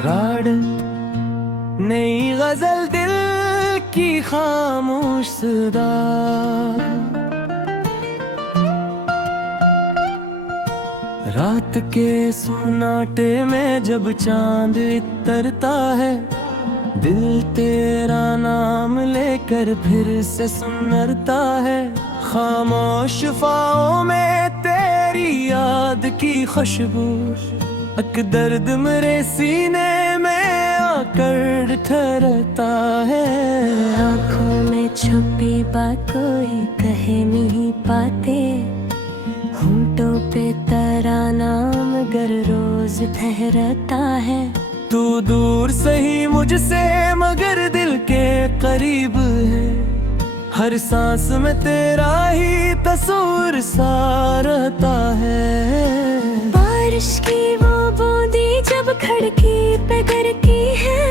Rod नई गजल दिल की खामोश सदा, रात के सन्नाटे में जब चांद इतरता है, दिल तेरा नाम लेकर फिर से सुनरता है। खामोश फाओं में तेरी याद की खुशबू, एक दर्द मेरे सीने में आकर ठहरता है। आँखों में छुपी बात कोई कह नहीं पाते, होंठों पे तेरा नाम गर रोज ठहरता है। तू दूर सही मुझसे मगर दिल के करीब है, हर सांस में तेरा ही तस्वीर सा रहता है। बारिश की वो बूंदी जब खिड़की पे गिरती है,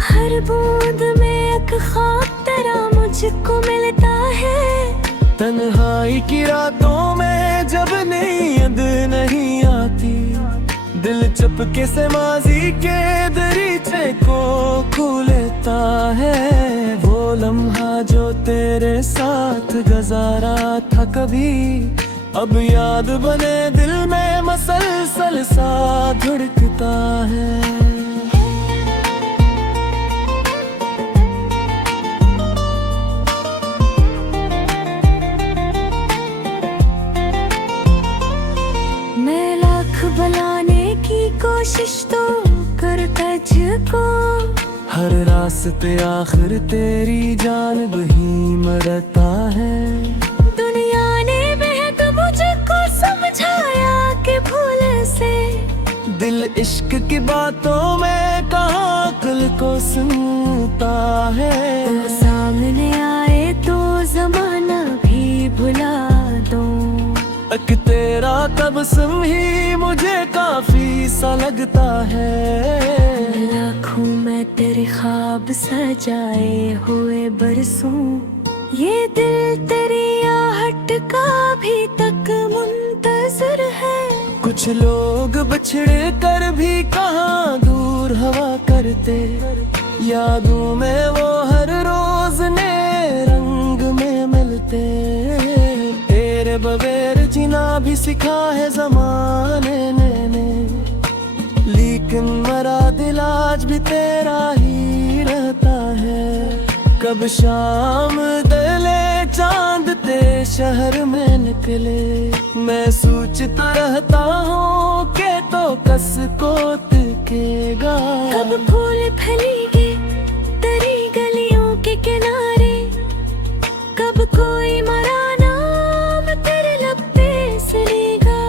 हर बूंद में एक ख्वाब तेरा मुझको मिलता है। तन्हाई की रातों में जब नींद नहीं आती, दिल चुपके से माजी के दरीचे को खो लेता है। वो लम्हा जो तेरे साथ गुजारा था कभी, अब याद बने दिल में मसलसल सा धड़कता है। बुलाने की कोशिश तो कर तुझको, हर रास्ते आखिर तेरी जानिब ही मरता है। दुनिया ने बेहद मुझको समझाया कि भूल से, दिल इश्क की बातों में कहाँ अक्ल को सुनता है। तुम सामने आए तो जमाना भी भुला दो, एक तेरा तबस्सुम ही मुझे काफी सा लगता है। लाखों में तेरे ख्वाब सजाए हुए बरसों, ये दिल तेरी आहट का भी तक मुंतज़िर है। कुछ लोग बिछड़ कर भी कहाँ दूर हवा करते, यादों में वो हर रोज नए रंग में मिलते। तेरे बगैर जीना भी सिखा है जमाने ने, लेकिन मरा दिल आज भी तेरा ही रहता है। कब शाम दले चांद ते शहर में निकले, मैं सोचता रहता हूँ कि तो कस को तिकेगा। कब फूल फलेंगे तेरी गलियों के किनारे, कब कोई मरा नाम तेरे लब पे सुनेगा।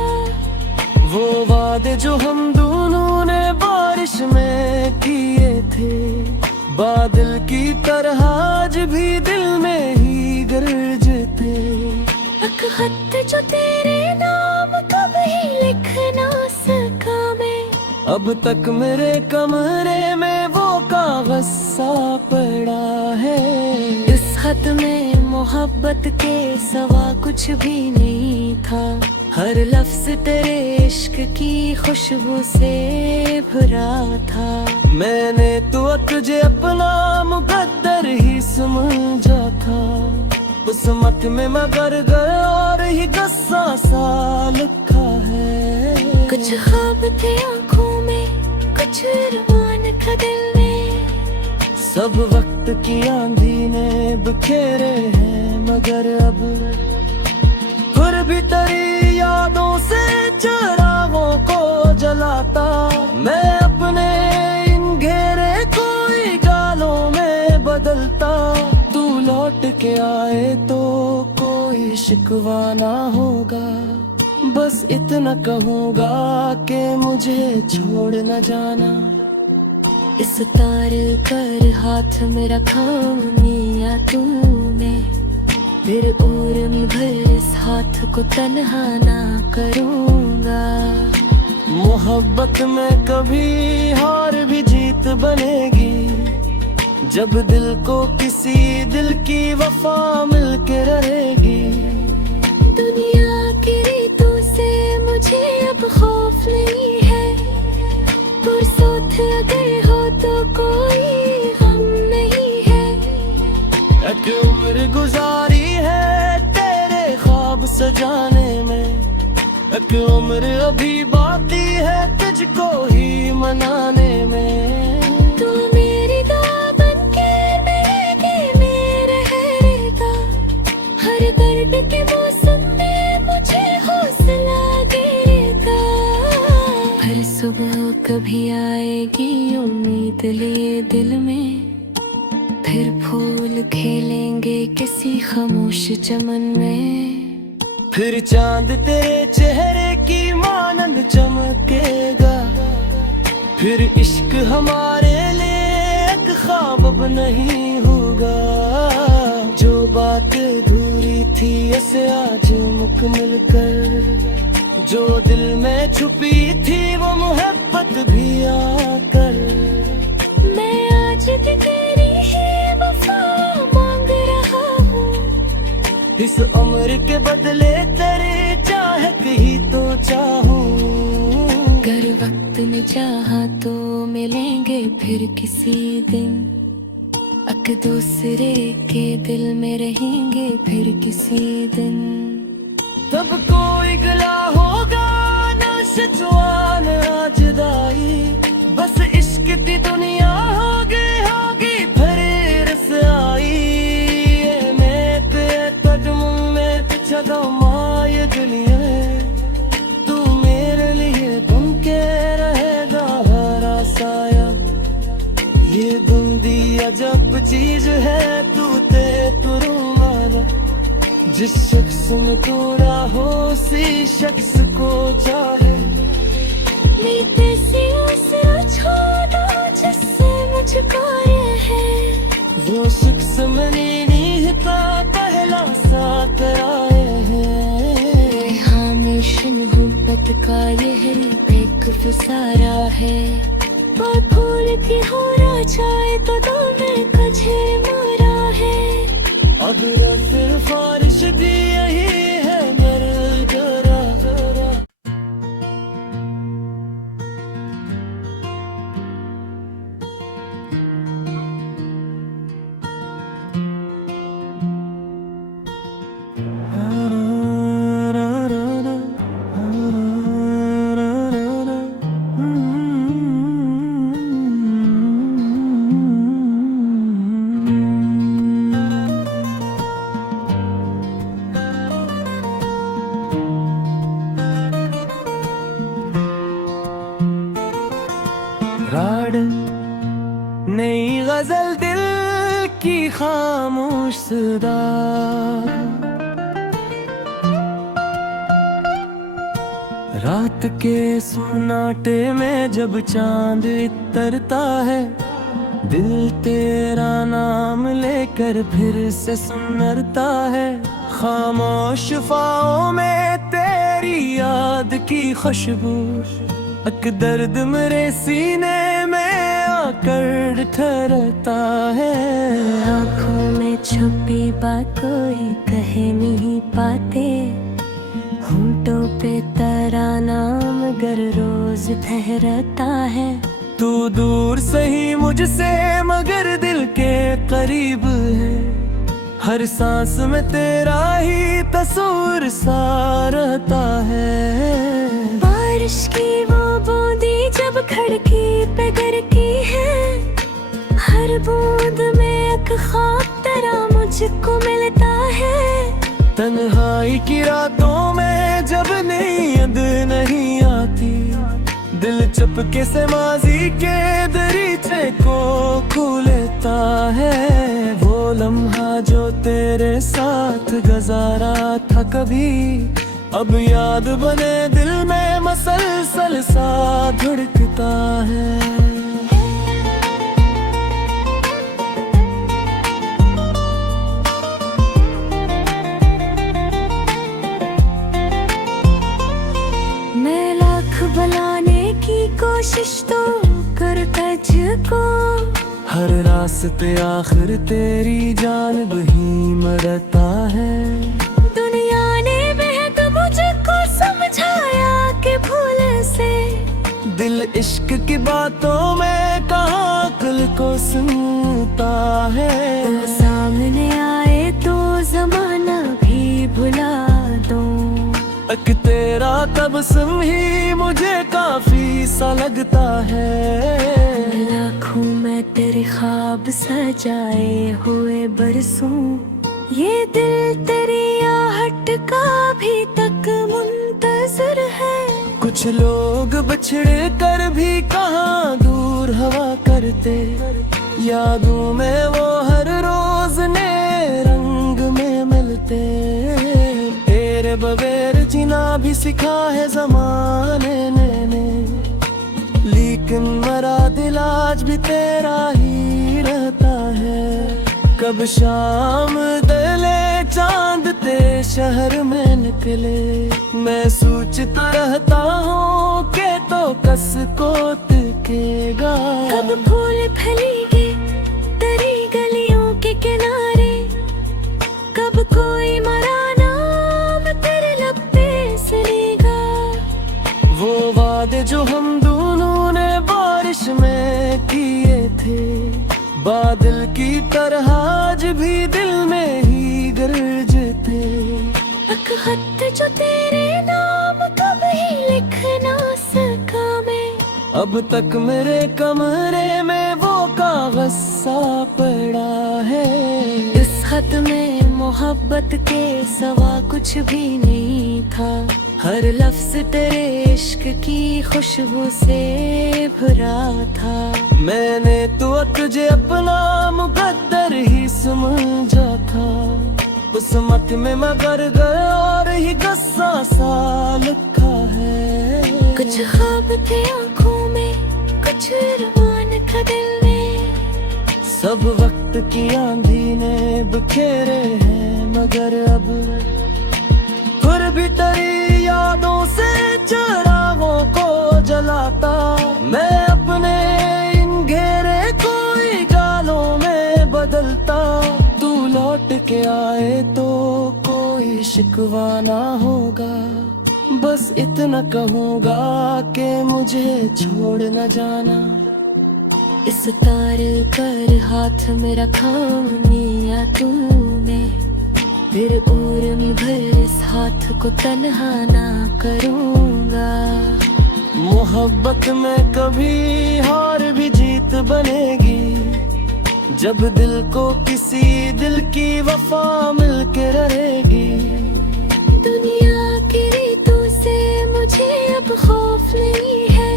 वो वादे जो हम दोनों ने बारिश में किए थे, बादल की तरह आज भी दिल में ही गरजते। एक खत जो तेरे नाम कभी लिख ना सका मैं, अब तक मेरे कमरे में वो कागज सा पड़ा है। इस खत में मोहब्बत के सिवा कुछ भी नहीं था, हर लफ्ज तेरे इश्क की खुशबू से भरा था। मैंने तो तुझे अपना मुकद्दर ही समझा था, उस मत में मगर गया और ही गस्सा सा लिखा है। कुछ ख्वाब थे आँखों में, कुछ अरमान था दिल में, सब वक्त की आंधी ने बिखेरे हैं मगर अब फिर भी तेरी यादों से चिरागों को जलाता। मैं अपने इन घेरे कोई गालों में बदलता, तू लौट के आए तो कोई शिकवा ना होगा। बस इतना कहूँगा कि मुझे छोड़ न जाना। इस तार पर हाथ मेरा थामिया तूने, फिर और भर इस हाथ को तन्हा ना करूँगा। मोहब्बत में कभी हार भी जीत बनेगी, जब दिल को किसी दिल की वफा मिल के रहेगी। दुनिया की रीतों से मुझे अब खौफ नहीं है, पुरसों थे एक उम्र अभी बाकी है तुझको ही मनाने में। तू मेरी दुआ बनके मेरे रहेगा, हर दर्द के मौसम में मुझे हौसला देगा। हर सुबह कभी आएगी उम्मीद लिए दिल में, फिर फूल खेलेंगे किसी खामोश चमन में। फिर चांद तेरे चेहरे की मानंद चमकेगा, फिर इश्क हमारे लिए एक ख्वाब अब नहीं होगा। जो बात अधूरी थी ऐसे आज मुकम्मल कर, जो दिल में छुपी थी वो मोहब्बत भी आकर। मैं आज भी तेरी ही वफा मांग रहा हूँ, इस उम्र के बदले तेरे चाहत ही तो चाहूं। अगर वक्त ने चाहा तो मिलेंगे फिर किसी दिन, अक दूसरे के दिल में रहेंगे फिर किसी दिन। तब कोई गिला होगा ना शिकवा ना जुदाई, बस इश्क की दुनिया होगी फिर रसाई। ये मैं तेरे कदम में पीछे माय दुनिया, तू मेरे लिए बन के रहेगा हरा साया। ये बंदी अजब चीज है तू ते तुरुमारा, जिस शख्स में तू हो उसी शख्स को चाहे। नीते सी उसे छोड़ो जिससे मुझको ये है, वो शख्स मैंने नहीं था पहला साथ आए हैं। हमेशा मोहब्बत का यह एक फिसारा है, और फूल की होना चाहे तो दिल में कझे मोरा है। अब फिर फारिश भी यही है मेरे जरा। राड नई गजल दिल की खामोश सदा, रात के सन्नाटे में जब चांद इतरता है, दिल तेरा नाम लेकर फिर से सुनरता है। खामोश फाओं में तेरी याद की खुशबू, अक दर्द मेरे सीने में आकर ठहरता है। आँखों में छुपी बात कोई कह नहीं पाते, होंठों पे तेरा नाम गर रोज ठहरता है। तू दूर सही मुझसे मगर दिल के करीब है, हर सांस में तेरा ही तस्वीर सा रहता है। बारिश की वो बूंदी जब खिड़की पे गिरती है, हर बूंद में एक ख्वाब तेरा मुझको मिलता है। तन्हाई की रातों में जब नींद नहीं आती, दिल चुपके से माजी के दरीचे को खो लेता है। वो लम्हा जो तेरे साथ गुजारा था कभी, अब याद बने दिल में मसलसल सा धड़कता है। मैं लाख बुलाने की कोशिश तो कर तुझको, हर रास्ते आखिर तेरी जानिब ही मरता है। दुनिया ने बेहद मुझको समझाया कि भूल से, दिल इश्क की बातों में कहाँ अक्ल को सुनता है। तुम सामने आए तो जमाना भी भुला दूं, एक तेरा तबस्सुम ही मुझे काफी सा लगता है। लाखों में तेरे ख्वाब सजाए हुए बरसों, ये दिल तेरी आहट का भी तक मुंतज़िर है। कुछ लोग बिछड़ कर भी कहाँ दूर हवा करते, यादों में वो हर रोज नए रंग में मिलते। तेरे बगैर जीना भी सिखा है ज़माने ने, लेकिन मरा दिल आज भी तेरा ही रहता है। कब शाम दले चांद ते शहर में निकले, मैं सोचता रहता हूँ कि तो कस को तिकेगा। कब फूल फलेंगे तेरी गलियों के किनारे, कब कोई मरा नाम तेरे लब पे सुनेगा। वो वादे जो हम दोनों ने बारिश में किए थे, बादल की तरह आज भी दिल में ही गरजते। एक खत जो तेरे नाम कभी लिख ना सका मैं, अब तक मेरे कमरे में वो कागज सा पड़ा है। इस खत में मोहब्बत के सिवा कुछ भी नहीं था, हर लफ्ज तेरे इश्क की खुशबू से भरा था। मैंने तो तुझे अपना मुकद्दर ही समझा था, उस मत में मगर गया और ही गस्सा सा लिखा है। कुछ ख्वाब थे आँखों में, कुछ अरमान था दिल में, सब वक्त की आंधी ने बिखेरे हैं, मगर अब फिर भी तेरी यादों से चिरागों को जलाता। मैं अपने इन घेरे कोई गालों में बदलता, तू लौट के आए तो कोई शिकवा ना होगा। बस इतना कहूँगा कि मुझे छोड़ न जाना। इस तार कर हाथ मेरा थाम लिया तूने, फिर और भर इस हाथ को तन्हा ना करूँगा। मोहब्बत में कभी हार भी जीत बनेगी, जब दिल को किसी दिल की वफा मिल के रहेगी। दुनिया की रीतों से मुझे अब खौफ नहीं है,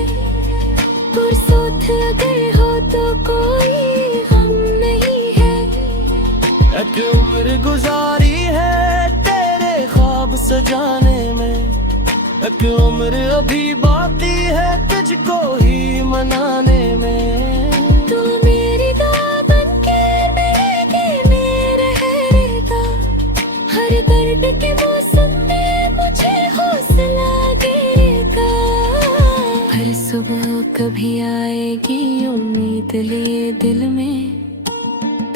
पुरसोत अगर हो तो कोई गम नहीं है। एक उम्र गुजारी है तेरे ख्वाब सजाने में, एक उम्र अभी बाकी है तुझको ही मनाने में। तू मेरी दुआ बनके मेरे रहेगा, हर दर्द के मौसम में मुझे हौसला देगा। हर सुबह कभी आएगी उम्मीद लिए दिल में,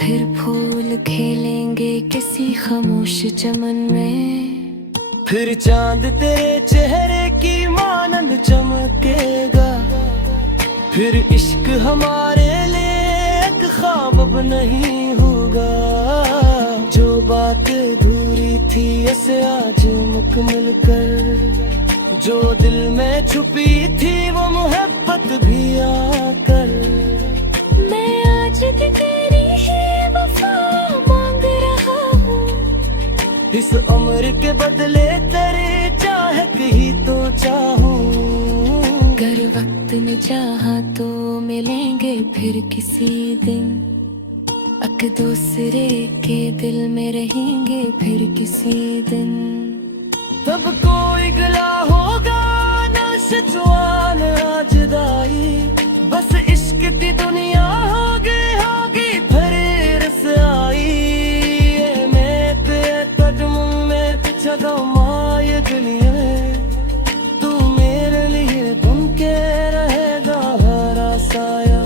फिर फूल खेलेंगे किसी खामोश चमन में। फिर चांद तेरे चेहरे की मानंद चमकेगा, फिर इश्क हमारे लिए एक ख्वाब अब नहीं होगा। जो बात अधूरी थी ऐसे आज मुकम्मल कर, जो दिल में छुपी थी वो मोहब्बत भी आकर। मैं आज भी तेरी ही वफा मांग रहा हूँ, इस उम्र के बदले तेरे चाहत ही तो चाहूं। अगर वक्त ने चाहा तो मिलेंगे फिर किसी दिन, एक दूसरे के दिल में रहेंगे फिर किसी दिन। तब कोई गिला होगा ना शिकवा ना जुदाई, बस इश्क की दुनिया होगी होगी फिर रसाई। ये मैं तेरे कदम में पीछा माय दुनिया, तू मेरे लिए बन के रहेगा हरा साया।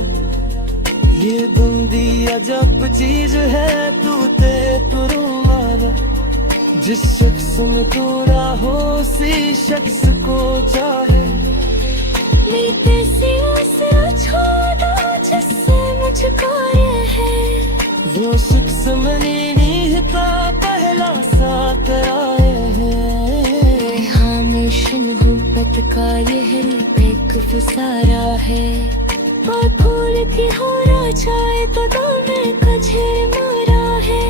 ये बंदी अजब चीज है तू ते तुरुमारा, जिस शख्स में तू ना हो उसी शख्स को चाहे। जिससे मुझको है वो शख्स मैंने नहीं था पहला साथ आए हैं। हम यही एक फुसारा है। और फूल की हो जाए तो तुम्हें कझे मारा है।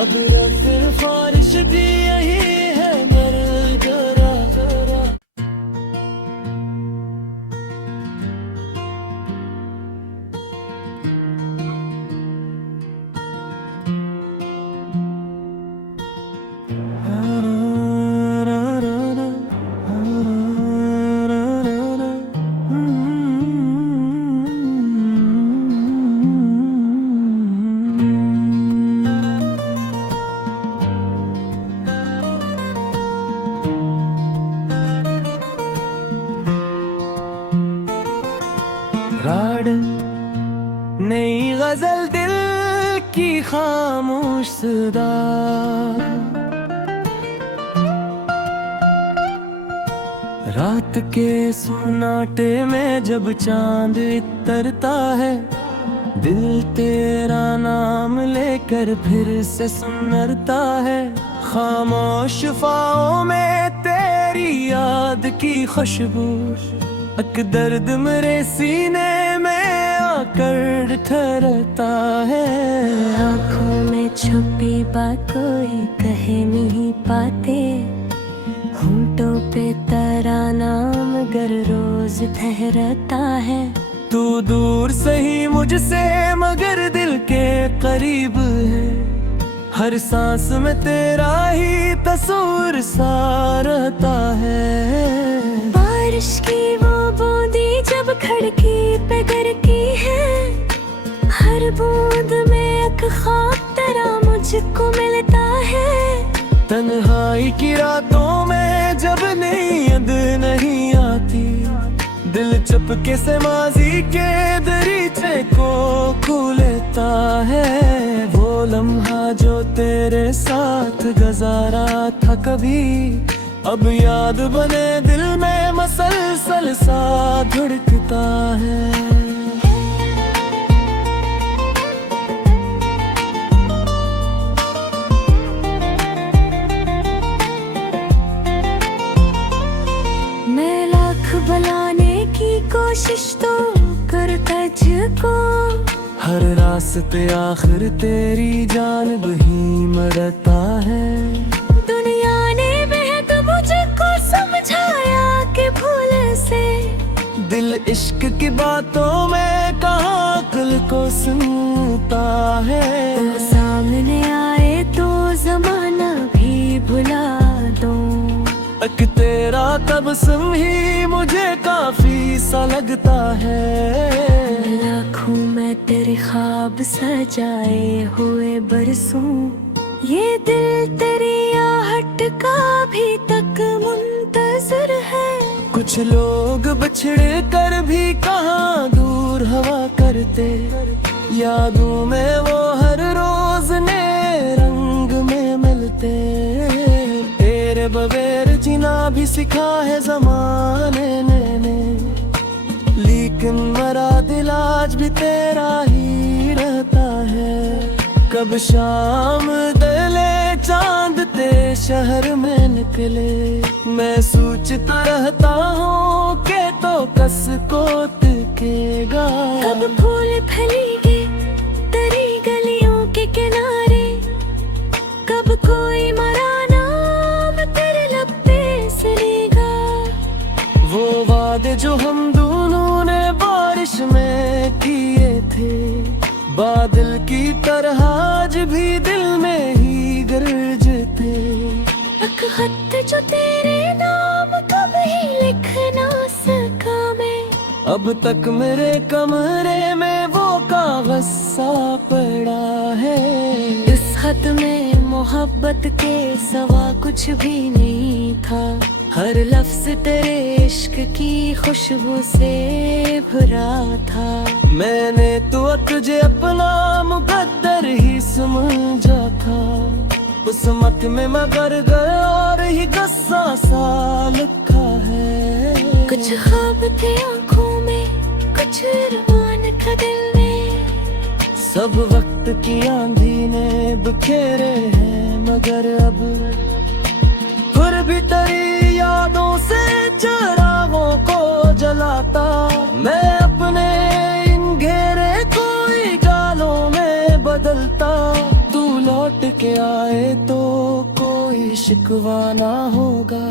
अब फिर फारिश भी यही है मेरे जरा जरा। राड नई गजल दिल की खामोश सदा। रात के सन्नाटे में जब चांद इतरता है, दिल तेरा नाम लेकर फिर से सुनरता है। खामोश फाओं में तेरी याद की खुशबू, अक दर्द मेरे सीने में आकर ठहरता है। आँखों में छुपी बात कोई कह नहीं पाते, होंठों पे तेरा नाम गर रोज ठहरता है। तू दूर सही मुझसे मगर दिल के करीब है, हर सांस में तेरा ही तस्वीर सा रहता है। बारिश की वो बूंदी जब खिड़की पे गिरती है, हर बूंद में एक ख्वाब तेरा मुझको मिलता है। तन्हाई की रातों में जब नींद नहीं आती, दिल चुपके से माजी के दरीचे को खो लेता है। वो लम्हा जो तेरे साथ गुजारा था कभी, अब याद बने दिल में मसलसल सा धड़कता है। मैं लाख बुलाने की कोशिश तो कर तुझको, हर रास्ते आखिर तेरी जानिब ही मरता है। दुनिया ने बेहद मुझको समझाया कि भूल से, दिल इश्क की बातों में कहाँ अक्ल को सुनता है। तो सामने आए तो जमाना भी भुला दो, अक तेरा तबस्सुम ही मुझे काफी सा लगता है। लाखों में तेरे ख्वाब सजाए हुए बरसों, ये दिल तेरी आहट का भी तक मुंतजर है। कुछ लोग बिछड़ कर भी कहाँ दूर हवा करते, यादों में वो हर रोज नए रंग में मिलते। तेरे बगैर जीना भी सिखा है जमाने ने, लेकिन मरा दिल आज भी तेरा ही रहता है। कब शाम दले चांद ते शहर में निकले, मैं सोचता रहता हूँ कि तो कस को तिकेगा। कब फूल फलेंगे तेरी गलियों के किनारे, कब कोई मरा नाम तेरे लब पे सुनेगा। वो वादे जो हम दोनों ने बारिश में किए थे, बादल की तरह आज भी दिल में ही गरजते। एक खत जो तेरे नाम कभी लिख ना सका मैं, अब तक मेरे कमरे में वो कागज सा पड़ा है। इस खत में मोहब्बत के सवा कुछ भी नहीं था, हर लफ्ज तेरे इश्क की खुशबू से भरा था। मैंने तो तुझे अपना मुकद्दर ही समझा था, उस मत में मगर गया और ही गुस्सा सा लिखा है। कुछ ख्वाब थे आँखों में, कुछ अरमान था दिल में, सब वक्त की आंधी ने बिखेरे हैं, मगर अब फिर भी तेरी यादों से चिरागों को जलाता। मैं अपने इन घेरे कोई जालों में बदलता। तू लौट के आए तो कोई शिकवा ना होगा।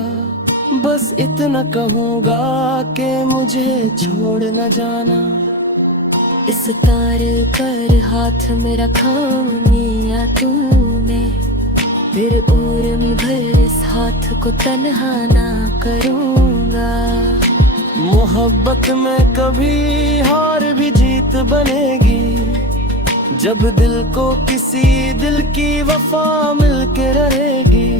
बस इतना कहूँगा कि मुझे छोड़ न जाना। इस तार पर हाथ में रखा मिया तूने, फिर उर्म भर इस हाथ को तन्हा ना करूँगा। मोहब्बत में कभी हार भी जीत बनेगी, जब दिल को किसी दिल की वफा मिल के रहेगी।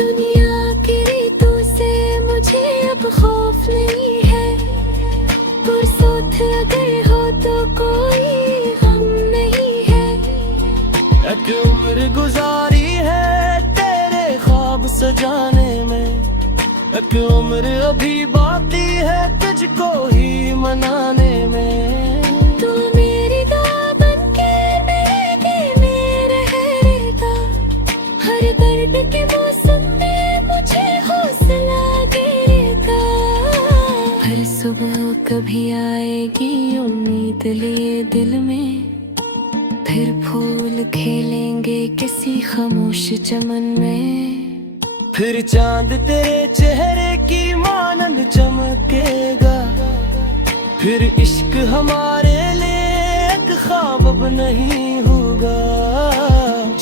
दुनिया की रीतों से मुझे अब खौफ नहीं है, पुरसोत अगर हो तो कोई गम नहीं है। एक उम्र गुजारी है तेरे ख्वाब सजाने में, एक उम्र अभी बाकी है तुझको ही मनाने में। तू मेरी दुआ बनके मेरे दिल में रहेगा, हर दर्द के मौसम में मुझे हौसला देगा। हर सुबह कभी आएगी उम्मीद लिए दिल में, फिर फूल खेलेंगे किसी खामोश चमन में। फिर चांद तेरे चेहरे की मानंद चमकेगा, फिर इश्क हमारे लिए एक ख्वाब अब नहीं होगा।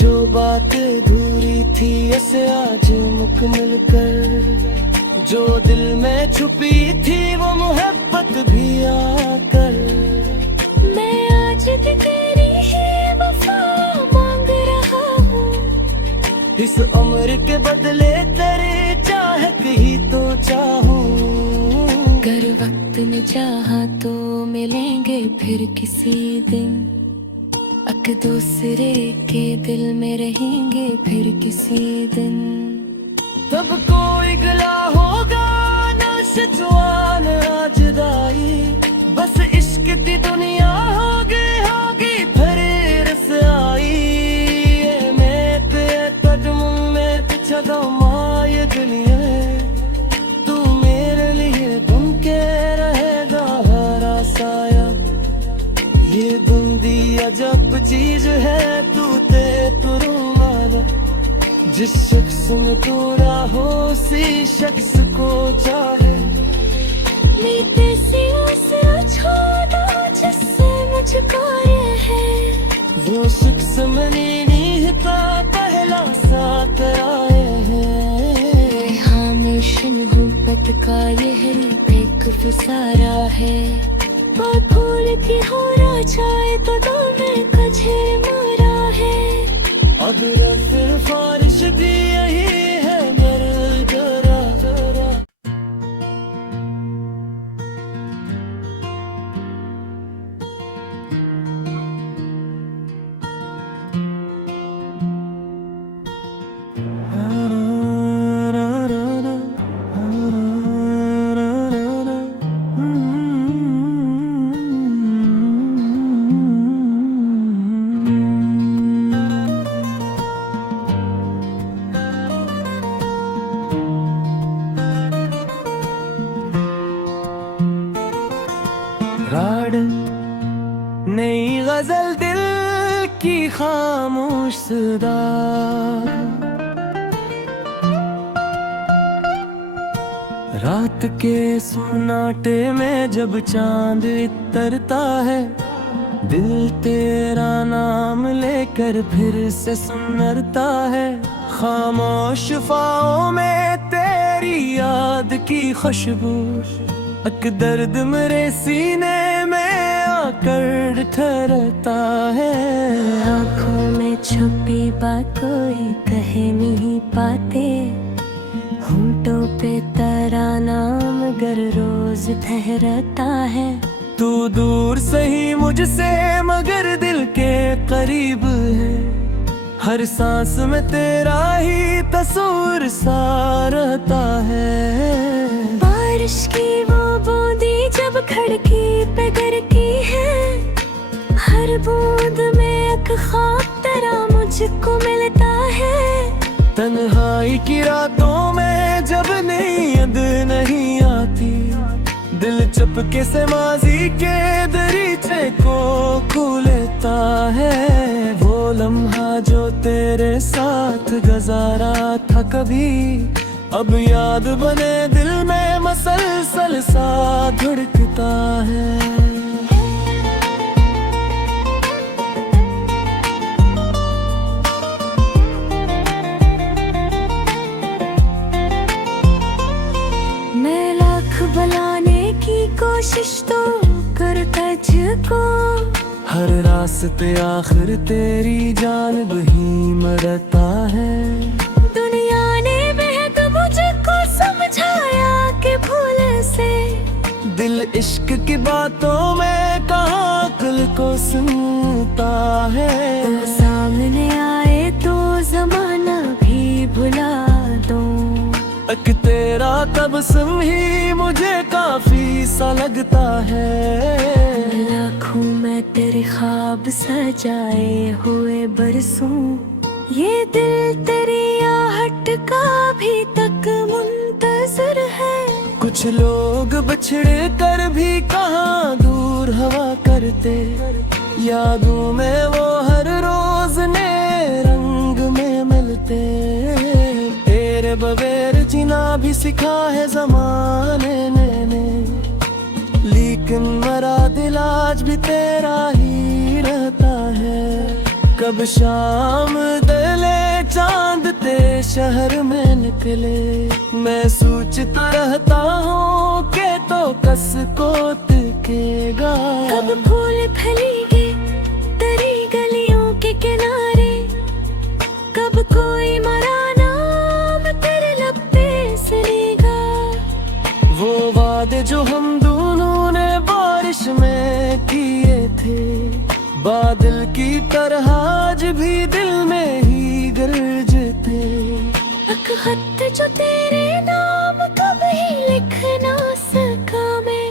जो बात अधूरी थी ऐसे आज मुकम्मल कर, जो दिल में छुपी थी वो मोहब्बत भी आकर। मैं आज भी तेरी ही वफा मांग रहा हूँ, इस उम्र के बदले तेरे चाहत ही तो चाहूँ। अगर वक्त ने चाहा तो मिलेंगे फिर किसी दिन, अक दूसरे के दिल में रहेंगे फिर किसी दिन। तब कोई गिला होगा ना शिकवा ना जुदाई, बस इश्क की दुनिया होगी फिर रसाई। ये मैं ते कदम में पीछे ये दुनिया है, तू मेरे लिए बन के रहेगा हरा साया। ये बंदी अजब चीज है तू ते तुरुमारा, जिस शख्स में तू ना हो उसी शख्स को चाहे। नीते सी उसे छोड़ो जिससे मुझको ये है, वो शख्स मनी का पहला साथ आए हैं। हमेश मोहब्बत का यह एक फिसारा है, और फूल की हो जाए तो दो में कझे मारा है। अगर सिर्फ फारिश भी यही है मेरे जरा जरा। राड नई गजल दिल की खामोश सदा, रात के सन्नाटे में जब चांद इतरता है, दिल तेरा नाम लेकर फिर से सुनरता है। खामोश फाओं में तेरी याद की खुशबू, एक दर्द मेरे सीने में आकर ठहरता है। आँखों में छुपी बात कोई कह नहीं पाते, होंठों पे तेरा नाम गर रोज ठहरता है। तू दूर सही मुझसे मगर दिल के करीब है, हर सांस में तेरा ही तस्वीर सा रहता है। बारिश की वो बूंदी जब खिड़की पे गिरती है, हर बूंद में एक ख्वाब तेरा मुझको मिलता है। तन्हाई की रातों में जब नहीं चुपके से माजी के दरीचे को खुलता है। वो लम्हा जो तेरे साथ गुजारा था कभी, अब याद बने दिल में मसलसल सा धड़कता है। मैं लाख बुलाने की कोशिश तो कर तुझको, हर रास्ते आखिर तेरी जानिब ही मरता है। दुनिया ने बेहद मुझको समझाया कि भूल से दिल इश्क की बातों में कहाँ अक्ल को सुनता है। तुम सामने आए तो जमाना भी भुला दूं, अक तेरा तबस्सुम ही मुझे काफी सा लगता है। लाखों में तेरे ख्वाब सजाए हुए बरसों, ये दिल तेरी आहट का भी तक मुंतज़िर है। कुछ लोग बिछड़े कर भी कहाँ दूर हवा करते, यादों में वो हर रोज नए रंग में मिलते। तेरे बगैर जीना भी सिखा है जमाने ने, लेकिन मरा दिल आज भी तेरा ही रहता है। कब शाम दले चांद ते शहर में निकले, मैं सोचता रहता हूँ कि तो कस को दिखेगा। कब फूल फलेंगे तेरी गलियों के किनारे, कब कोई मरा नाम तेरे लब पे सुनेगा। वो वादे जो हम दोनों ने बारिश में किए थे, बादल की तरह आज भी दिल में ही गरजते। एक खत जो तेरे नाम कभी लिख ना सका मैं,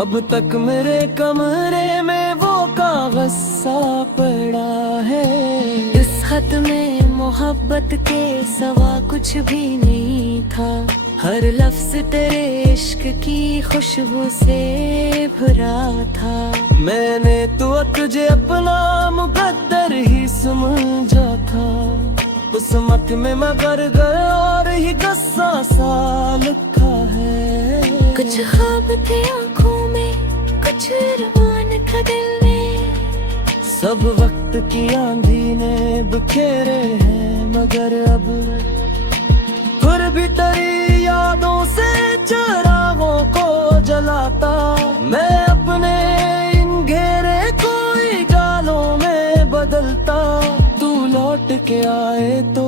अब तक मेरे कमरे में वो कागज सा पड़ा है। इस खत में मोहब्बत के सिवा कुछ भी नहीं था, हर लफ्ज तेरे इश्क की खुशबू से भरा था। मैंने तो तुझे अपना मुकद्दर ही समझा था, उस मत में मगर और ही गस्सा सा लिखा है। कुछ ख्वाब थे आँखों में, कुछ अरमान था दिल में, सब वक्त की आंधी ने बिखेरे हैं मगर अब फिर भी तेरी यादों से चिरागों को जलाता। मैं अपने इन घेरे कोई जालों में बदलता, तू लौट के आए तो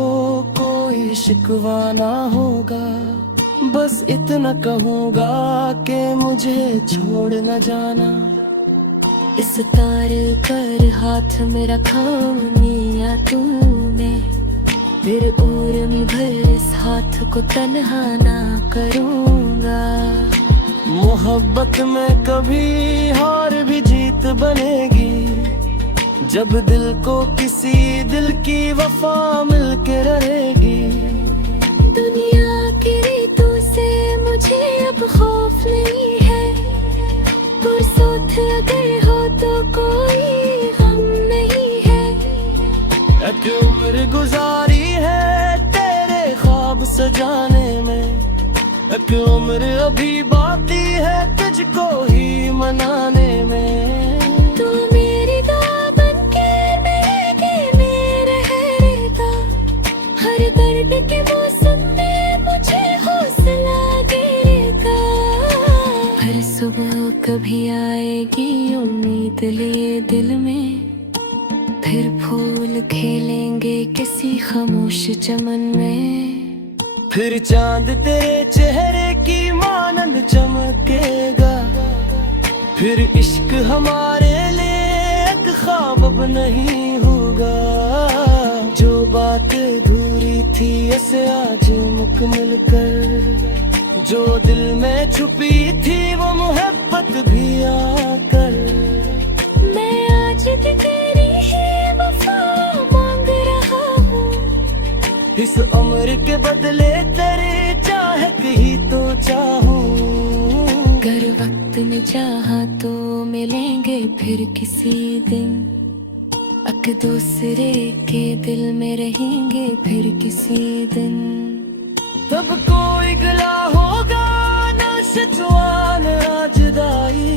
कोई शिकवा ना होगा। बस इतना कहूँगा कि मुझे छोड़ न जाना। इस तार पर हाथ मेरा खानिया तूने, फिर और मैं भर इस हाथ को तन्हा ना करूँगा। मोहब्बत में कभी हार भी जीत बनेगी, जब दिल को किसी दिल की वफा मिल के रहेगी। दुनिया की रीतों से मुझे अब खौफ नहीं है, पुरसोत अगर हो तो कोई गम नहीं है। एक उम्र गुजारी है तेरे ख्वाब सजाने में, एक उम्र अभी बाकी है तुझको ही मनाने में। तू मेरी दुआ बनके मेरे रहेगा, हर दर्द के मौसम में मुझे हौसला देगा। हर सुबह कभी आएगी उम्मीद लिए दिल में, फिर फूल खेलेंगे किसी खामोश चमन में। फिर चांद तेरे चेहरे की मानंद चमकेगा, फिर इश्क हमारे लिए एक ख्वाब अब नहीं होगा। जो बात अधूरी थी ऐसे आज मुकम्मल कर, जो दिल में छुपी थी वो मोहब्बत भी आकर। मैं आज तेरी ही वफा मांग रहा हूँ, इस उम्र के बदले तेरे चाहत ही तो चाहूँ। कर वक्त ने फिर किसी दिन, अक दूसरे के दिल में रहेंगे फिर किसी दिन। तब कोई गिला होगा ना शिकवा ना जुदाई,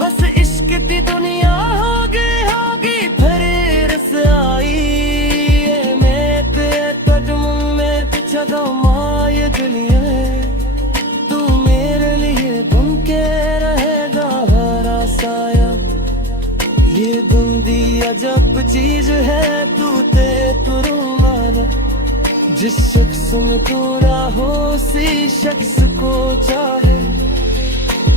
बस इश्क की दुनिया होगी फिर रसाई। ये मैं ते कदम में पीछे ये दुनिया है, तू मेरे लिए बन के रहेगा हरा साया। ये बंदी अजब चीज है, तू ते तुरुमारा, जिस शख्स में तू राहो उसी शख्स को चाहे।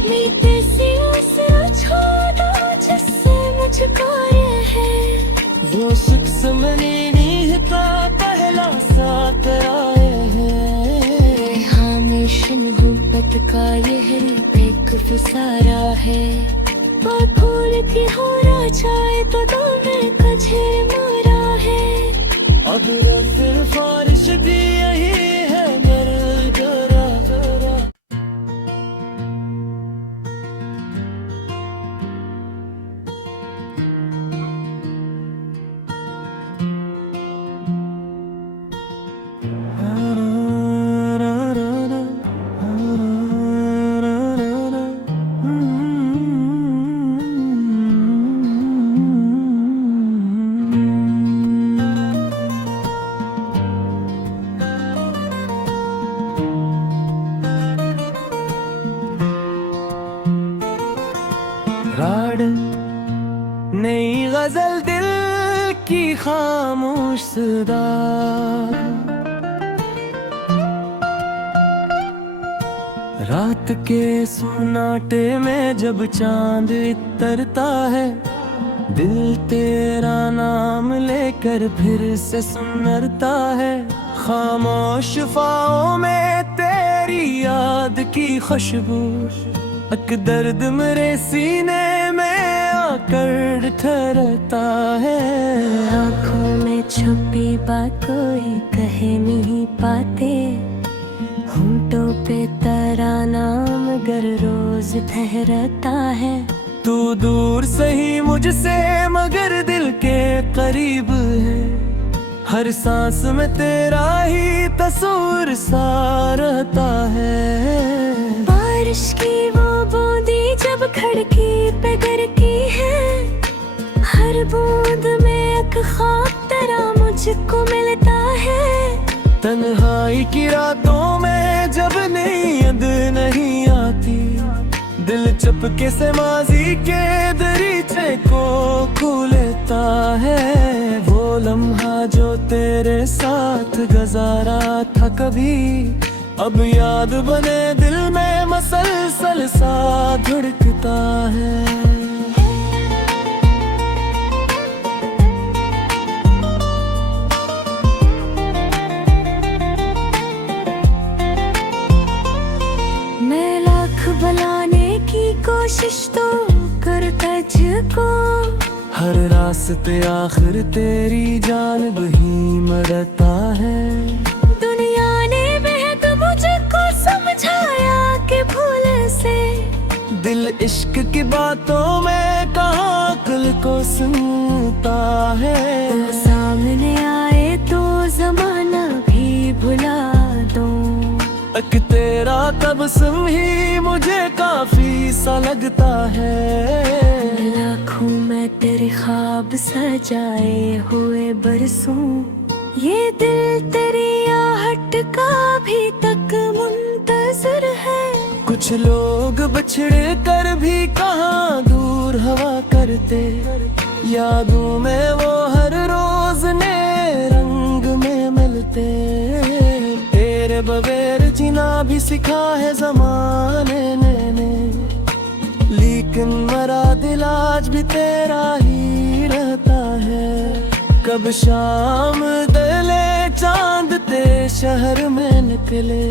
मीते सियों से छोड़ो जिससे मुझको ये है, वो शख्स मैंने का पहला साथ आए हैं। हमेशा मोहब्बत का यह एक फुसारा है, और फूल की होना चाहे तो तुम्हें कझे मारा है। अब फिर फारिश भी यही है मेरे जरा। राड नई गजल दिल की खामोश सदा, रात के सन्नाटे में जब चांद इतरता है, दिल तेरा नाम लेकर फिर से सुनरता है। खामोश फाओं में तेरी याद की खुशबू, अक दर्द मेरे सीने में आकर ठहरता है। आँखों में छुपी बात कोई कहे नहीं पाते, होंठों पे तेरा नाम गर रोज ठहरता है। तू दूर सही मुझसे मगर दिल के करीब है, हर सांस में तेरा ही तस्वीर सा रहता है। बारिश की वो बूंदी जब खिड़की पे गिरती है, हर बूंद में एक ख्वाब तेरा मुझको मिलता है। तन्हाई की रातों में जब नींद नहीं आती, दिल चुपके से माजी के दरीचे को खो लेता है। वो लम्हा जो तेरे साथ गुजारा था कभी, अब याद बने दिल में मसलसल सा धड़कता है। मैं लाख बुलाने की कोशिश तो कर तुझको, हर रास्ते आखिर तेरी जानिब ही मरता है। दुनिया ने बेहद मुझको समझाया कि भूल से, दिल इश्क की बातों में कहाँ अक्ल को सुनता है। तुम सामने आए तो जमाना भी भुला दो, अक तेरा तबस्सुम ही मुझे काफी सा लगता है। लाखों में तेरे ख्वाब सजाए हुए बरसों, ये दिल तेरी आहट का भी तक मुंतजर है। कुछ लोग बिछड़ कर भी कहाँ दूर हवा करते, यादों में वो हर रोज नए रंग में मिलते। तेरे बगैर जीना भी सिखा है जमाने ने, लेकिन मरा दिल आज भी तेरा ही रहता है। कब शाम दले चांद ते शहर में निकले,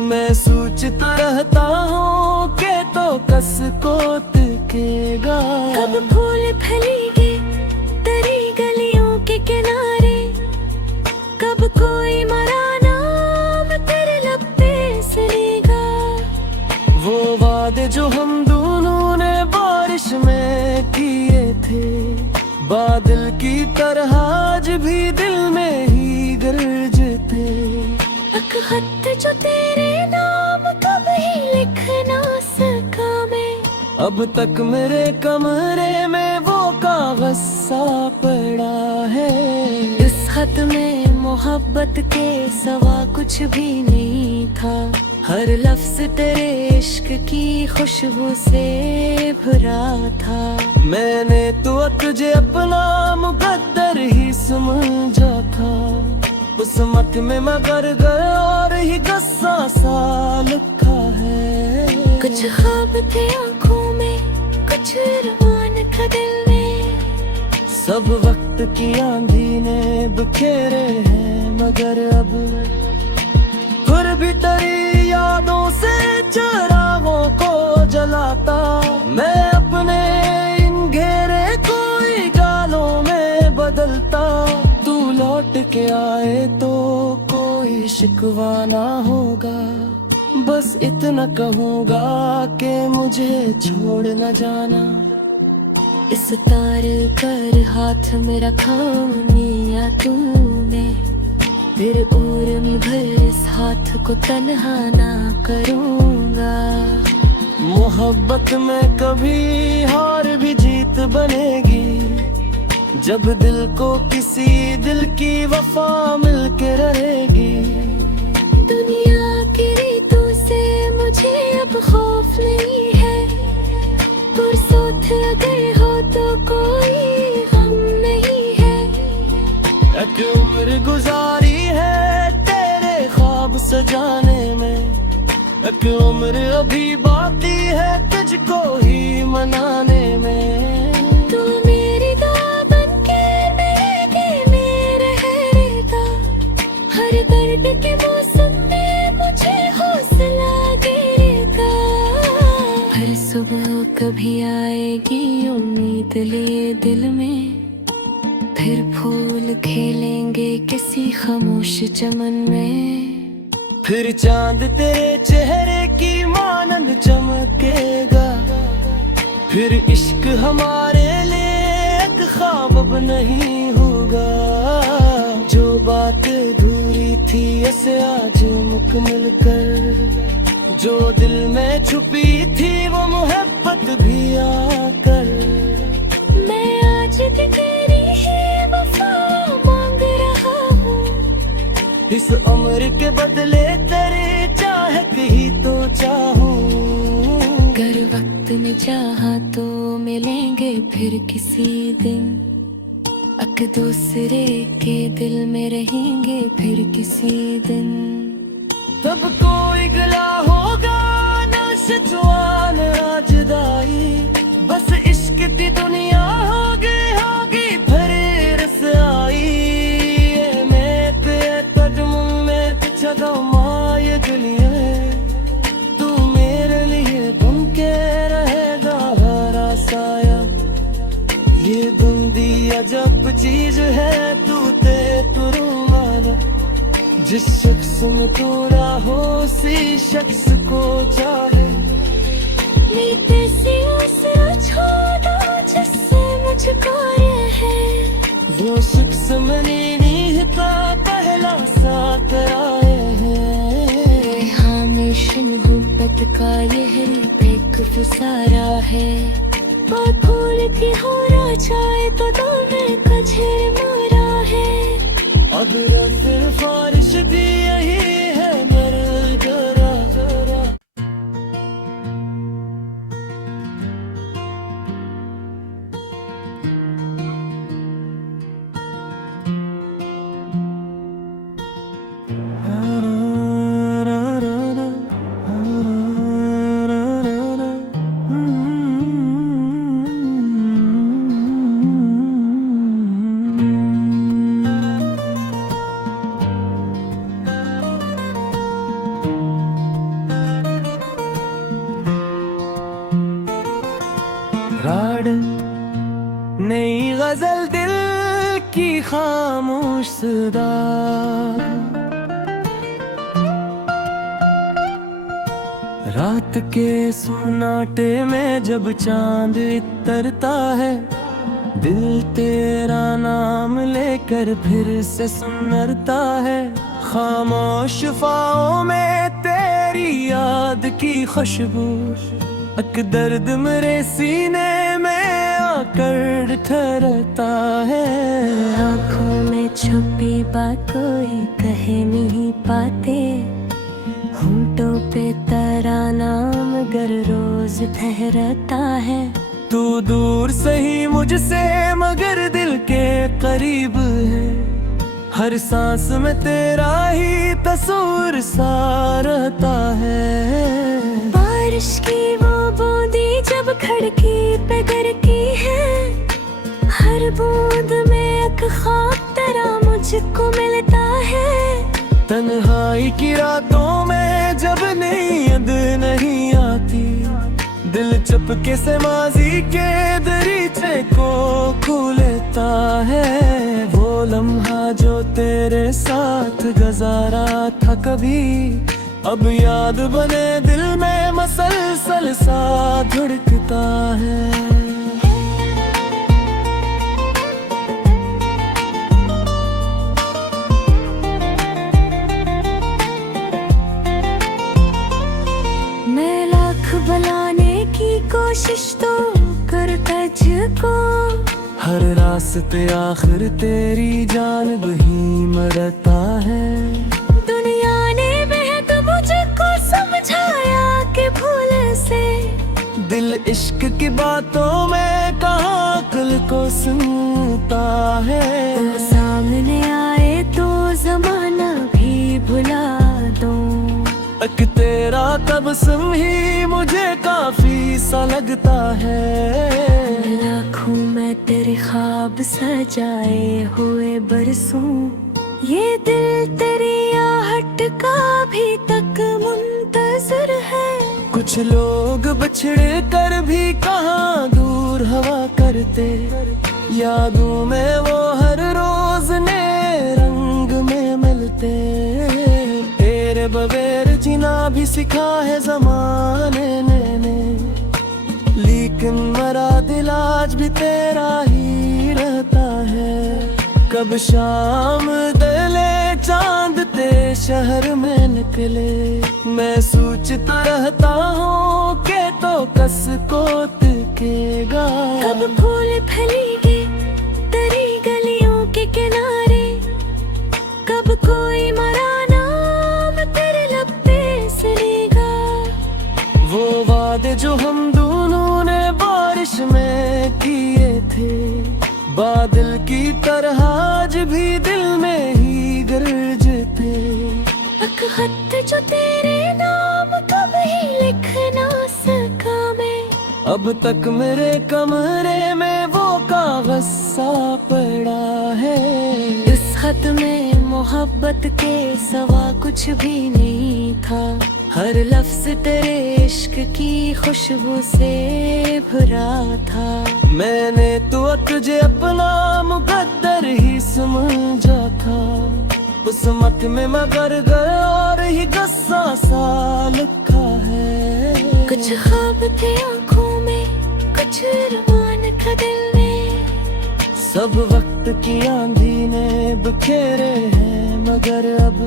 मैं सोचता रहता हूँ कि तो कस को तिकेगा। कब फूल फलेंगे तेरी गलियों के किनारे, कब कोई मरा नाम तेरे लब पे सुनेगा। वो वादे जो हम दोनों ने बारिश में की अब तक मेरे कमरे में वो कागज सा पड़ा है। इस खत में मोहब्बत के सिवा कुछ भी नहीं था। हर लफ्ज तेरे इश्क की खुशबू से भरा था। मैंने तो तुझे अपना मुकद्दर ही समझा था। उस मत में मगर और ही गस्सा सा लिखा है। कुछ ख्वाब थे आँखों में, कुछ अरमान था दिल में। सब वक्त की आंधी ने बिखेरे हैं, मगर अब फिर भी तेरी यादों से चिरागों को जलाता मैं अपने इन घेरे कोई जालों में बदलता। तू लौट के आए तो कोई शिकवा ना होगा, बस इतना कहूँगा कि मुझे छोड़ न जाना। इस तार कर हाथ मेरा खामिया तूने, फिर और भर इस हाथ को तन्हा ना करूँगा। मोहब्बत में कभी हार भी जीत बनेगी, जब दिल को किसी दिल की वफा मिल के रहेगी। दुनिया की रीतों से मुझे अब खौफ नहीं है, पुरसोत अगर हो तो कोई गम नहीं है। एक उम्र गुजारी है तेरे ख्वाब सजाने में, एक उम्र अभी बाकी है तुझको ही मनाने में। तू मेरी दुआ बनके मेरे में रहेगा, हर दर्द के मौसम में मुझे हौसला देगा। हर सुबह कभी आएगी उम्मीद लिए दिल में, फिर फूल खेलेंगे किसी खामोश चमन में। फिर चांद तेरे चेहरे की मानंद चमकेगा, फिर इश्क हमारे लिए एक ख्वाब अब नहीं होगा। जो बात अधूरी थी ऐसे आज मुकम्मल कर, जो दिल में छुपी थी वो मोहब्बत भी आकर। मैं आज भी तेरी ही वफा मांग रहा हूँ, इस उम्र के बदले तेरे चाहत ही तो चाहूँ। अगर वक्त ने चाहा तो मिलेंगे फिर किसी दिन, एक दूसरे के दिल में रहेंगे फिर किसी दिन। तब कोई गिला होगा ना शिकवा ना जुदाई, बस इश्क की दुनिया होगी होगी फिर रसाई। ये मैं ते कदम में तुझको माय दुनिया है, तू मेरे लिए बन के रहेगा हरा साया। ये बंदी अजब चीज है तू ते तुरुमाना, जिस शख्स में तोड़ा हो उसी शख्स को चाहे। जिससे मुझको ये है, वो शख्स मैंने नहीं था पहला सा कराए हैं। हमेशा मोहब्बत का यह एक फुसारा है, और फूल की होना चाहे तो दिल में कझर मारा है। अगर फिर फारिश भी यही है मर जरा। राड नई गजल दिल की खामोश सदा, रात के सन्नाटे में जब चांद इतरता है, दिल तेरा नाम लेकर फिर से सुनरता है। खामोश फाओं में तेरी याद की खुशबू, अक दर्द मेरे सीने में आकर ठहरता है। आँखों में छुपी बात कोई कह नहीं पाते, होंठों पे तराना मगर रोज ठहरता है। तू दूर सही मुझसे मगर दिल के करीब है, हर सांस में तेरा ही तस्वीर सा रहता है। बारिश की वो बूंदी जब खिड़की पे गिरती है, हर बूंद में एक ख्वाब तेरा मुझको मिलता है। तन्हाई की रातों में जब नींद नहीं आती, दिल चुपके से माजी के दरीचे को खो लेता है। वो लम्हा जो तेरे साथ गुजारा था कभी, अब याद बने दिल में मसलसल सा धड़कता है। बुलाने की कोशिश तो कर तुझको, हर रास्ते आखिर तेरी जानिब ही मरता है। दुनिया ने बेहद मुझको समझाया कि भूल से, दिल इश्क की बातों में कहाँ अक्ल को सुनता है। तो सामने आए तो जमाना भी भुला दूं, अक तेरा तबस्सुम ही मुझे काफी सा लगता है। लाखों में तेरे ख्वाब सजाए हुए बरसों, ये दिल तेरी आहट का भी तक मुंतज़िर है। कुछ लोग बिछड़ कर भी कहाँ दूर हवा करते, यादों में वो हर रोज नए रंग में मिलते। तेरे बगैर जीना भी सिखा है जमाने ने, लेकिन मरा दिल आज भी तेरा ही रहता है। कब शाम दले चांद ते शहर में निकले, मैं सोचता रहता हूँ कि तो कस को तिकेगा। कब फूल फलेंगे तेरी गलियों के किनारे, कब कोई मरा नाम तेरे लब पे सुनेगा। वो वादे जो हम दोनों ने बारिश में किए थे, बादल की तरह आज भी दिल में ही गरजते। एक खत जो तेरे नाम कभी लिख ना सका मैं, अब तक मेरे कमरे में वो कागज सा पड़ा है। इस खत में मोहब्बत के सिवा कुछ भी नहीं था, हर लफ्ज तेरे इश्क की खुशबू से भरा था। मैंने तो तुझे अपना मुकद्दर ही समझा था, उस मत में मगर गया और ही गस्सा सा लिखा है। कुछ ख्वाब थे आँखों में, कुछ अरमान था दिल में, सब वक्त की आंधी ने बिखेरे हैं मगर अब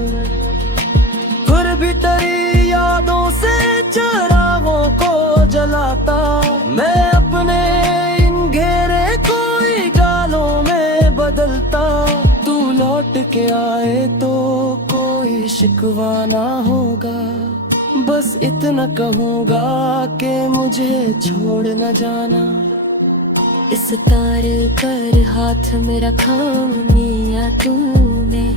फिर भी तेरी यादों से चिरागों को जलाता। मैं अपने इन घेरे कोई गालों में बदलता, तू लौट के आए तो कोई शिकवा ना होगा। बस इतना कहूँगा कि मुझे छोड़ न जाना। इस तार पर हाथ मेरा थामिया तूने,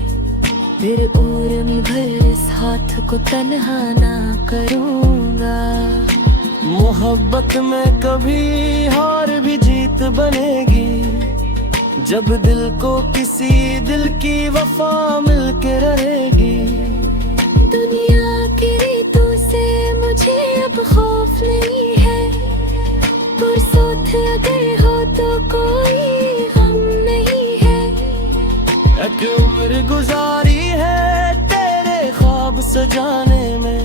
फिर और भर इस हाथ को तन्हा ना करूँगा। मोहब्बत में कभी हार भी जीत बनेगी, जब दिल को किसी दिल की वफा मिल के रहेगी। दुनिया की रीतों से मुझे अब खौफ नहीं है, पुरसोत अगर हो तो कोई गम नहीं है। एक उम्र गुजारी है तेरे ख्वाब सजाने में,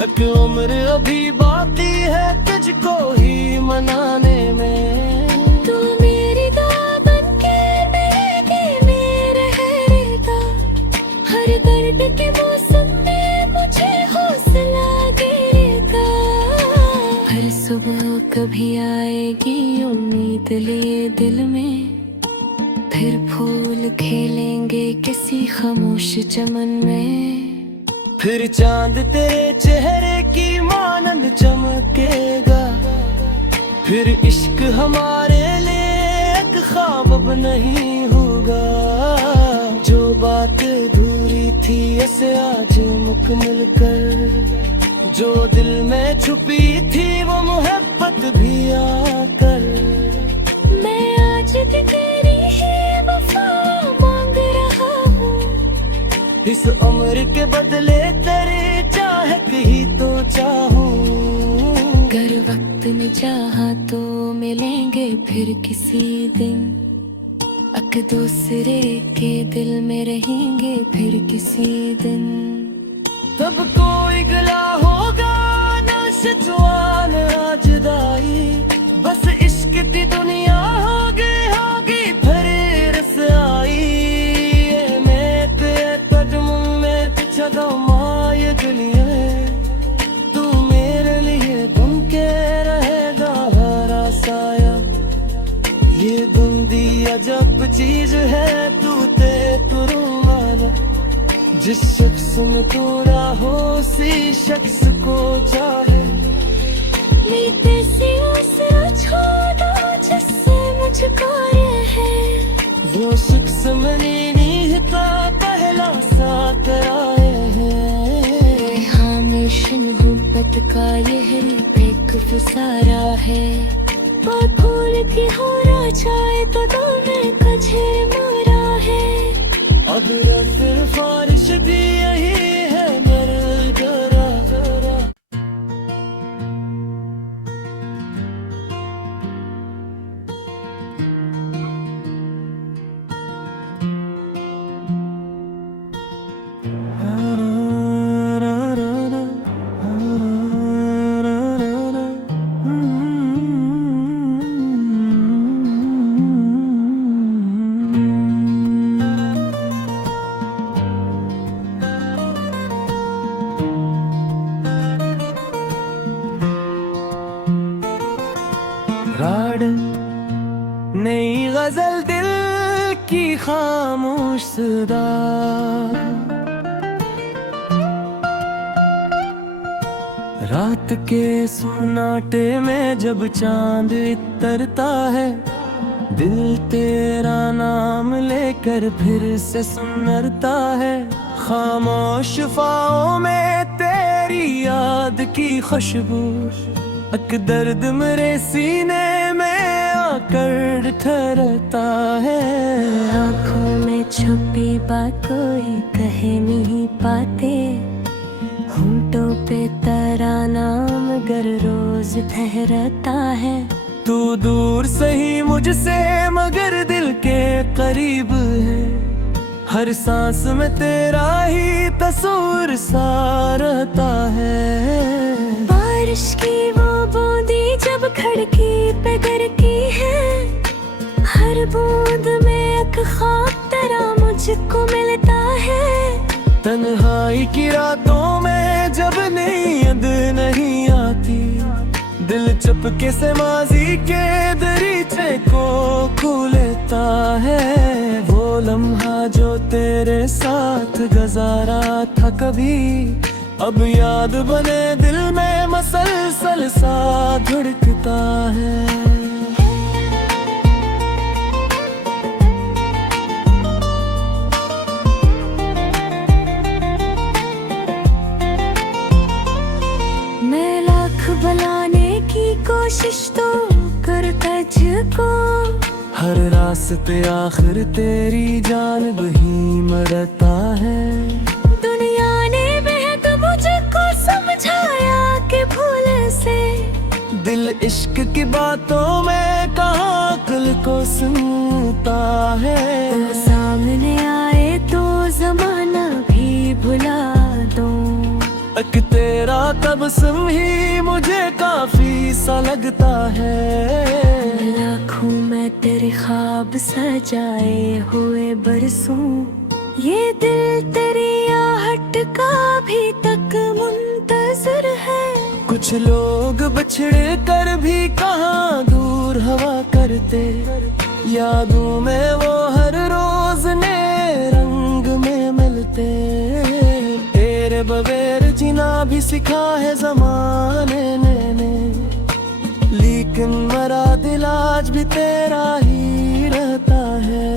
एक उम्र अभी बाकी है तुझको ही मनाने में। तू मेरी दुआ बनके मेरे रहेगा, हर दर्द के मौसम में मुझे हौसला देगा। हर कभी आएगी उम्मीद लिए दिल में, फिर फूल खेलेंगे किसी खामोश चमन में। फिर चांद तेरे चेहरे की मानंद चमकेगा, फिर इश्क हमारे लिए एक ख्वाब अब नहीं होगा। जो बात अधूरी थी ऐसे आज मुकम्मल कर, जो दिल में छुपी थी वो मोहब्बत भी आकर। मैं आज भी तेरी ही वफा मांग रहा हूँ, इस उम्र के बदले तेरे चाहत ही तो चाहूँ। अगर वक्त ने चाहा तो मिलेंगे फिर किसी दिन, अक दूसरे के दिल में रहेंगे फिर किसी दिन। तब कोई गिला होगा ना शिकवा ना जुदाई, बस इश्क की दुनिया होगी फिर रसाई। ये मैं तेरे कदम में पिछड़ा माय दुनिया है, तू मेरे लिए बन के रहेगा हरा साया। ये बंदी अजब चीज है तू ते तुरुमारा, जिस शख्स में तू ना हो उसी शख्स को चाहे। नीते सी आसरा छोड़ा जिससे मुझको ये है, वो शख्स मेरी नींद का पहला साथ आए हैं। हमेशा मोहब्बत का यह एक फुसारा है, और फूल की होना चाहे तो तुम्हें कझे मारा है। अब फिर फारिश भी यही है मेरे करा। राड नई गजल दिल की खामोश सदा, रात के सन्नाटे में जब चांद इतरता है, दिल तेरा नाम लेकर फिर से सुनरता है। खामोश फाओं में तेरी याद की खुशबू, अक दर्द मेरे सीने में आकर ठहरता है। आँखों में छुपी बात कोई कह नहीं पाते, होंठों पे तेरा नाम गर रोज ठहरता है। तू दूर सही मुझसे मगर दिल के करीब है, हर सांस में तेरा ही तस्वीर सा रहता है। बारिश की वो बूंदी जब खिड़की पे गिरती है, हर बूंद में एक ख्वाब तेरा मुझको मिलता है। तन्हाई की रातों में जब नींद नहीं आती, दिल चुपके से माजी के दरीचे को खो लेता है। वो लम्हा जो तेरे साथ गुजारा था कभी, अब याद बने दिल में मसलसल सा धड़कता है। बुलाने की कोशिश तो कर तुझको, हर रास्ते आखिर तेरी जानिब ही मरता है। दुनिया ने बेहद मुझको समझाया कि भूल से, दिल इश्क की बातों में कहाँ अक्ल को सुनता है। तुम सामने आए तो जमाना भी भुला दो, अक तेरा तबस्सुम ही मुझे काफी सा लगता है। लाखों में तेरे ख्वाब सजाए हुए बरसों, ये दिल तेरी आहट का भी तक मुंतजर है। कुछ लोग बिछड़ कर भी कहाँ दूर हवा करते, यादों में वो हर रोज नए रंग में मिलते। तेरे बगैर जीना भी सिखा है जमाने ने, लेकिन मरा दिल आज भी तेरा ही रहता है।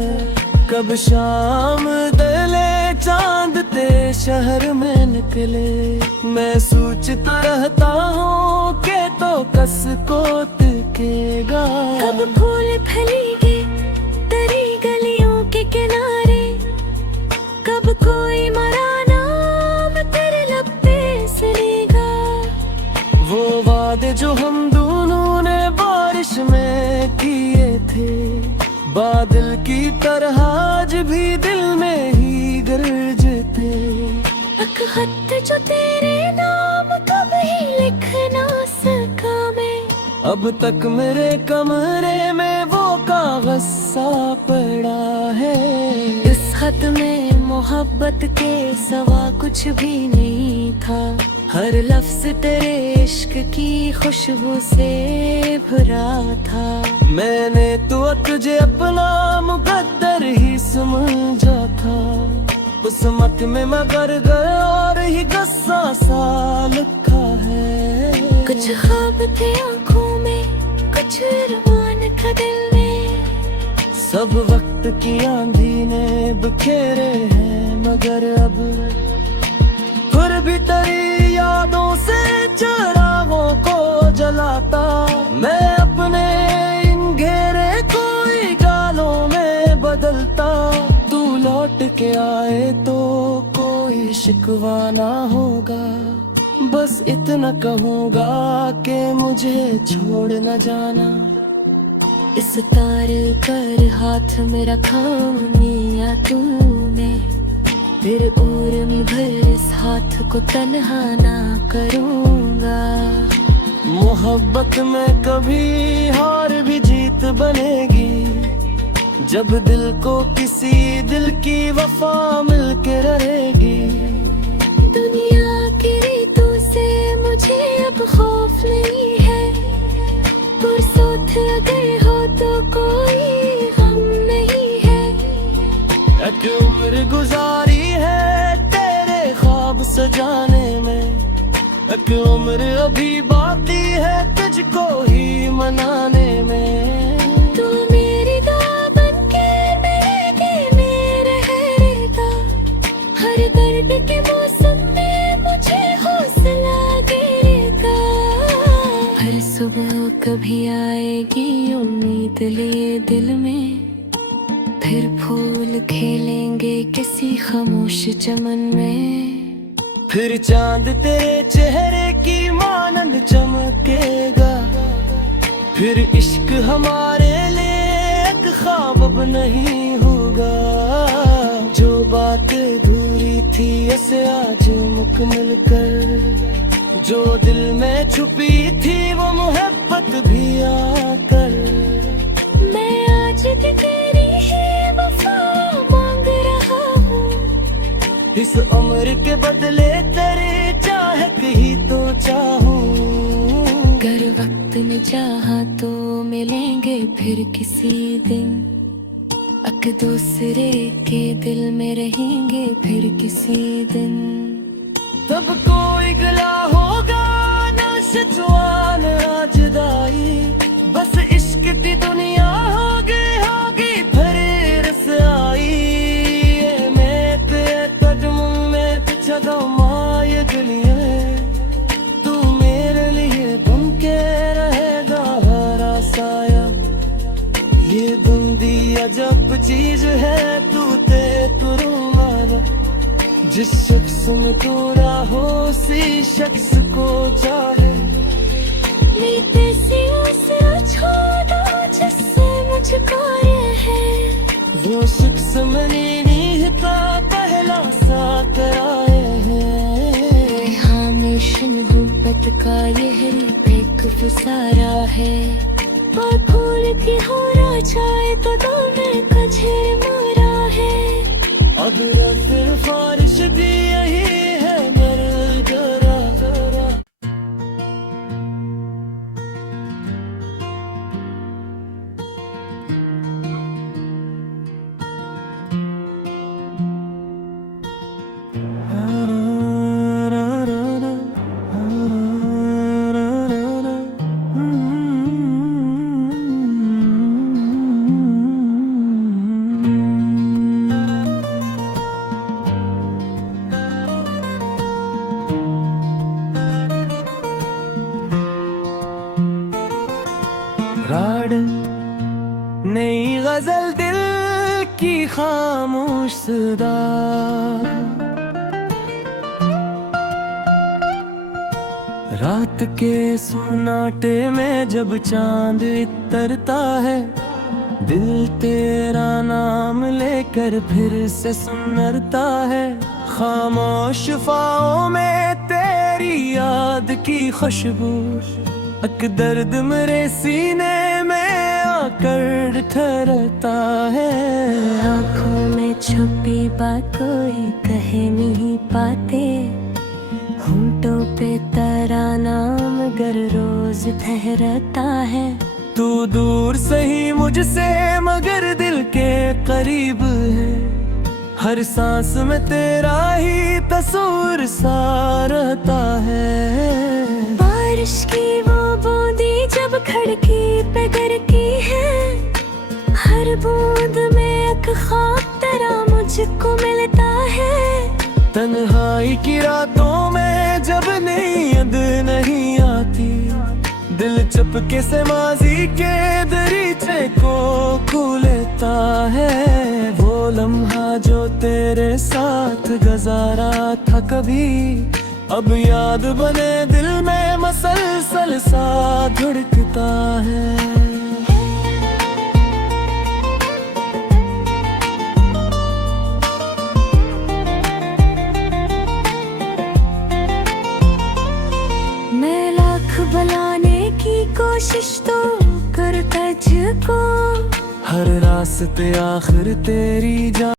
कब शाम दले चांद ते शहर में निकले, मैं सोचता रहता हूँ कि तो कस को तिकेगा। कब फूल फलेंगे तेरी गलियों के किनारे, कब कोई मरा नाम तेरे लब पे सुनेगा। वो वादे जो हम दोनों ने बारिश में किए थे, बादल की तरह आज भी दिल में ही गरजते। एक खत जो तेरे नाम कभी लिख ना सका मैं, अब तक मेरे कमरे में वो कागज सा पड़ा है। इस खत में मोहब्बत के सिवा कुछ भी नहीं था, हर लफ्ज तेरे इश्क की खुशबू से भरा था। मैंने तो तुझे अपना मुकद्दर ही समझा था, उस मत में मगर और ही गस्सा सा लिखा है। कुछ ख्वाब थे आँखों में, कुछ अरमान था दिल में, सब वक्त की आंधी ने बिखेरे हैं, मगर अब फिर भी तेरी यादों से चिरागों को जलाता। मैं अपने इन घेरे कोई गालों में बदलता, तू लौट के आए तो कोई शिकवा ना होगा। बस इतना कहूँगा कि मुझे छोड़ न जाना। इस तार पर हाथ में रखा मिया तूने, फिर और भर इस हाथ को तन्हा ना करूँगा। मोहब्बत में कभी हार भी जीत बनेगी, जब दिल को किसी दिल की वफा मिल के रहेगी। दुनिया की रीतों से मुझे अब खौफ नहीं है, पुरसोत अगर हो तो कोई गम नहीं है। एक उम्र गुजारी है तेरे ख्वाब सजाने में, एक उम्र अभी बाकी है तुझको ही मनाने में। तू मेरी दुआ बनके मेरे रहेगा, हर दर्द के मौसम में मुझे हौसला देगा। हर सुबह कभी आएगी उम्मीद लिए दिल में, फिर फूल खेलेंगे किसी खामोश चमन में। फिर चांद तेरे चेहरे की मानंद चमकेगा, फिर इश्क हमारे लिए एक ख्वाब अब नहीं होगा। जो बात अधूरी थी ऐसे आज मुकम्मल कर, जो दिल में छुपी थी वो मोहब्बत भी आकर। मैं आज भी तेरी ही वफा मांग रहा हूँ, इस उम्र के बदले तेरे चाहत ही तो चाहूं। अगर वक्त ने चाहा तो मिलेंगे फिर किसी दिन, एक दूसरे के दिल में रहेंगे फिर किसी दिन। तब कोई गिला होगा ना शिकवा ना जुदाई, बस इश्क की दुनिया होगी फिर रसाई। ये गलियां तू मेरे लिए बन के रहेगा हरा साया। ये बंदी अजब चीज है तू ते तुरुमारा, जिस शख्स में तू राहो उसी शख्स को चाहे। नीते सी उसे छोड़ो जिससे मुझको ये है, वो शख्स मेरी नींद का पहला साथ आए हैं। हमेशा मोहब्बत का यह एक फुसारा है, और फूल की हो जाए तो दिल में कझे मारा है। अगर फिर फारिश भी यही है मेरे जरा। राड नई गजल दिल की खामोश सदा, रात के सन्नाटे में जब चांद इतरता है, दिल तेरा नाम लेकर फिर से सुनरता है। खामोश फाओं में तेरी याद की खुशबू, अक दर्द मेरे सीने में आकर ठहरता है। आँखों में छुपी बात कोई कह नहीं पाते, होंठों पे तेरा नाम गर रोज ठहरता है। तू दूर सही मुझसे मगर दिल के करीब है, हर सांस में तेरा ही तस्वीर सा रहता है। बारिश की वो बूंदी जब खिड़की पे गिरती है, हर बूंद में एक ख्वाब तेरा मुझको मिलता है। तन्हाई की रातों में जब नींद नहीं आती, दिल चुपके से माजी के दरीचे को खो लेता है। वो लम्हा जो तेरे साथ गुजारा था कभी, अब याद बने दिल में मसलसल सा धड़कता है। बुलाने की कोशिश तो कर तुझको, हर रास्ते आखिर तेरी जान